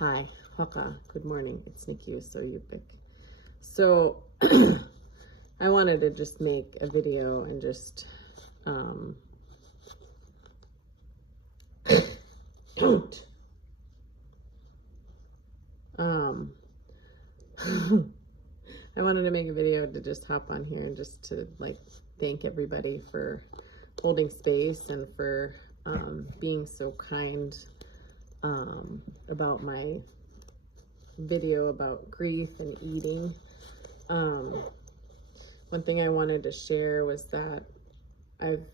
Hi, Haka. Good morning. It's Nikki with So Yupik. So I wanted to just make a video and just don't. I wanted to make a video to just hop on here and just to thank everybody for holding space and for being so kind about my video about grief and eating. One thing I wanted to share was that I've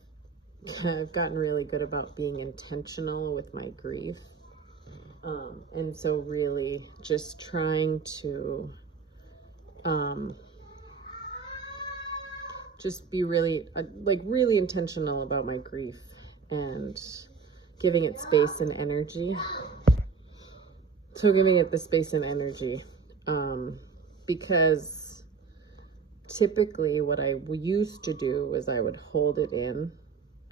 gotten really good about being intentional with my grief. And so really just trying to just be really really intentional about my grief and giving it space and energy. So giving it the space and energy, because typically what I used to do was I would hold it in,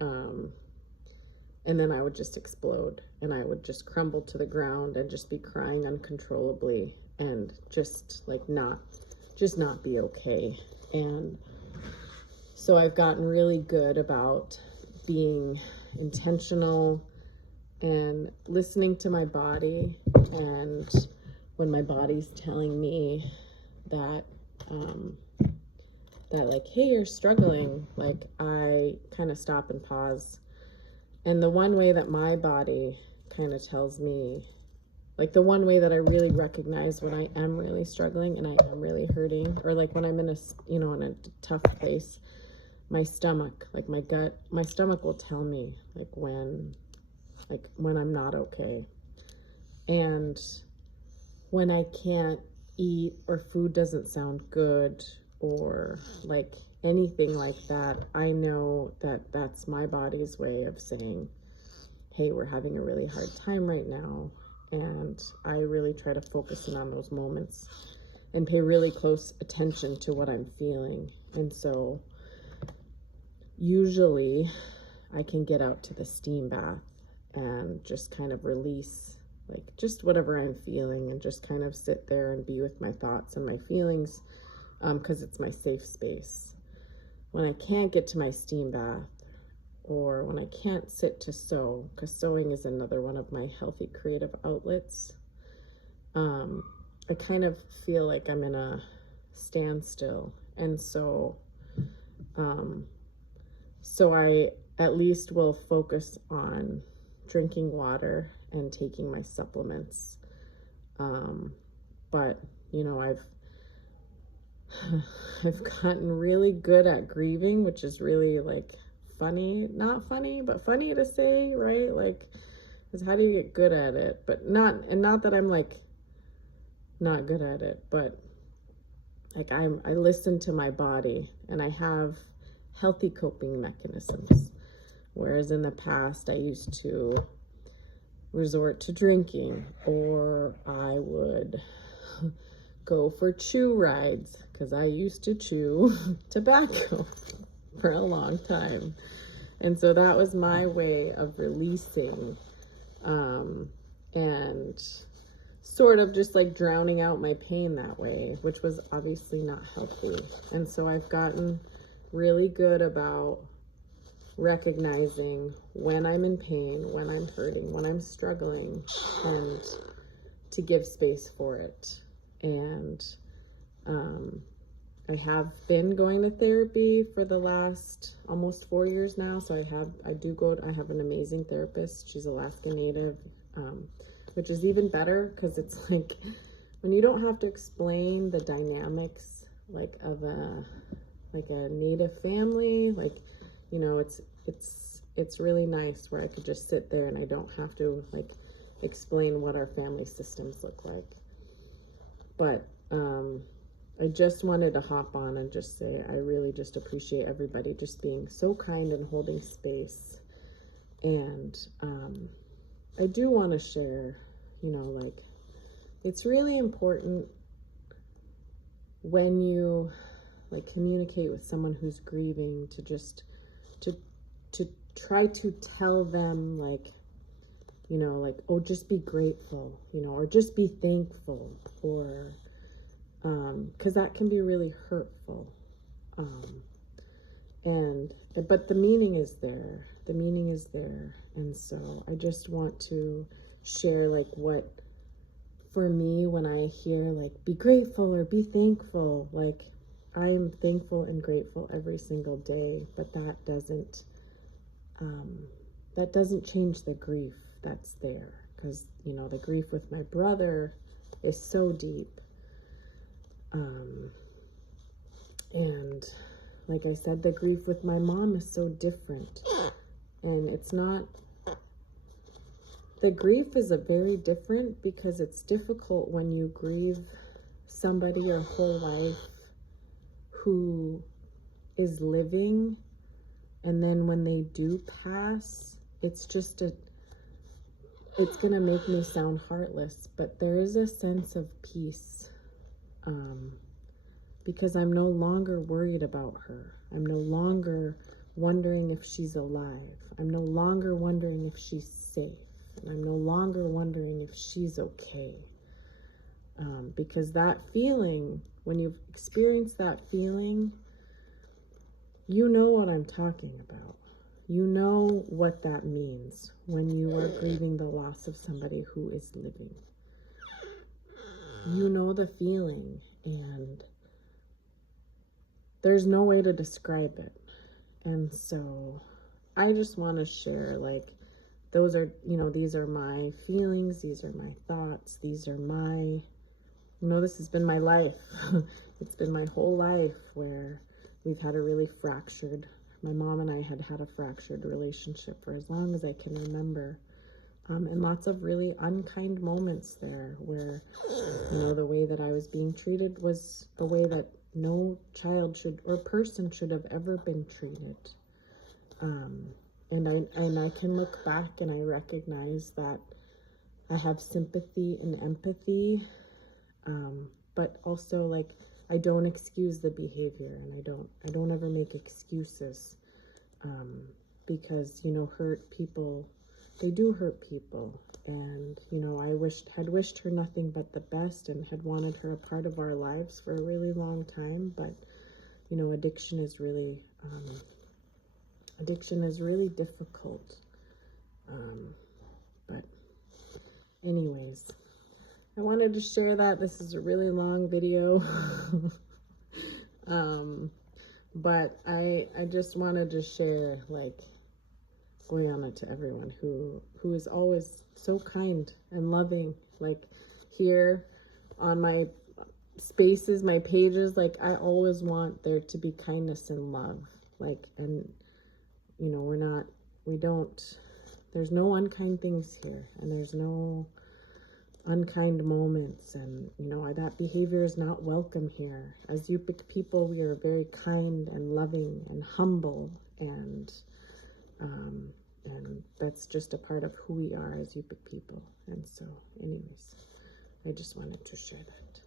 and then I would just explode and I would just crumble to the ground and just be crying uncontrollably and just not be okay. And so I've gotten really good about being intentional and listening to my body, and when my body's telling me that hey, you're struggling, I kind of stop and pause. And the one way that my body kind of tells me, the one way that I really recognize when I am really struggling and I am really hurting, or when I'm in a tough place, my stomach, my gut, my stomach will tell me when I'm not okay. And when I can't eat, or food doesn't sound good, or anything like that, I know that that's my body's way of saying, hey, we're having a really hard time right now. And I really try to focus in on those moments and pay really close attention to what I'm feeling. And so usually I can get out to the steam bath and just kind of release just whatever I'm feeling, and just kind of sit there and be with my thoughts and my feelings, because it's my safe space. When I can't get to my steam bath, or when I can't sit to sew, because sewing is another one of my healthy creative outlets, I kind of feel like I'm in a standstill. And so I at least will focus on drinking water and taking my supplements. But I've gotten really good at grieving, which is really funny, not funny, but funny to say, right? Because how do you get good at it? But not that I'm not good at it, but I listen to my body and I have healthy coping mechanisms. Whereas in the past I used to resort to drinking, or I would go for chew rides, because I used to chew tobacco for a long time. And so that was my way of releasing, and sort of just drowning out my pain that way, which was obviously not healthy. And so I've gotten really good about recognizing when I'm in pain, when I'm hurting, when I'm struggling, and to give space for it. And I have been going to therapy for the last almost 4 years now. So I have an amazing therapist. She's Alaska Native, which is even better, because it's when you don't have to explain the dynamics of a Native family, it's really nice where I could just sit there and I don't have to explain what our family systems look like. But I just wanted to hop on and just say I really just appreciate everybody just being so kind and holding space. And I do want to share, it's really important when you communicate with someone who's grieving to just to try to tell them you know, like, oh, just be grateful, you know, or just be thankful, or, because that can be really hurtful. But the meaning is there. The meaning is there. And so I just want to share, like, what, for me, when I hear, like, be grateful or be thankful, like, I am thankful and grateful every single day, but that doesn't change the grief that's there. Because, you know, the grief with my brother is so deep. And like I said, the grief with my mom is so different. And it's not, the grief is a very different, because it's difficult when you grieve somebody your whole life who is living, and then when they do pass, it's gonna make me sound heartless, but there is a sense of peace, because I'm no longer worried about her. I'm no longer wondering if she's alive. I'm no longer wondering if she's safe. And I'm no longer wondering if she's okay. Because that feeling, when you've experienced that feeling, you know what I'm talking about. You know what that means when you are grieving the loss of somebody who is living. You know the feeling, and there's no way to describe it. And so I just want to share, like, those are, you know, these are my feelings, these are my thoughts, these are my, you know, this has been my life. It's been my whole life where we've had a really fractured, my mom and I had a fractured relationship for as long as I can remember. And lots of really unkind moments there where, you know, the way that I was being treated was the way that no child should, or person should have ever been treated. And I can look back and I recognize that I have sympathy and empathy, but also, like, I don't excuse the behavior, and I don't ever make excuses, because, you know, hurt people, they do hurt people. And, you know, I had wished her nothing but the best, and had wanted her a part of our lives for a really long time. But, you know, addiction is really difficult. But anyways, I wanted to share that. This is a really long video. But I just wanted to share, like, Guyana to everyone who is always so kind and loving. Like, here on my spaces, my pages, like, I always want there to be kindness and love. Like, and, you know, there's no unkind things here, and there's no unkind moments, and, you know, that behavior is not welcome here. As Yupik people, we are very kind and loving and humble, and that's just a part of who we are as Yupik people. And so, anyways, I just wanted to share that.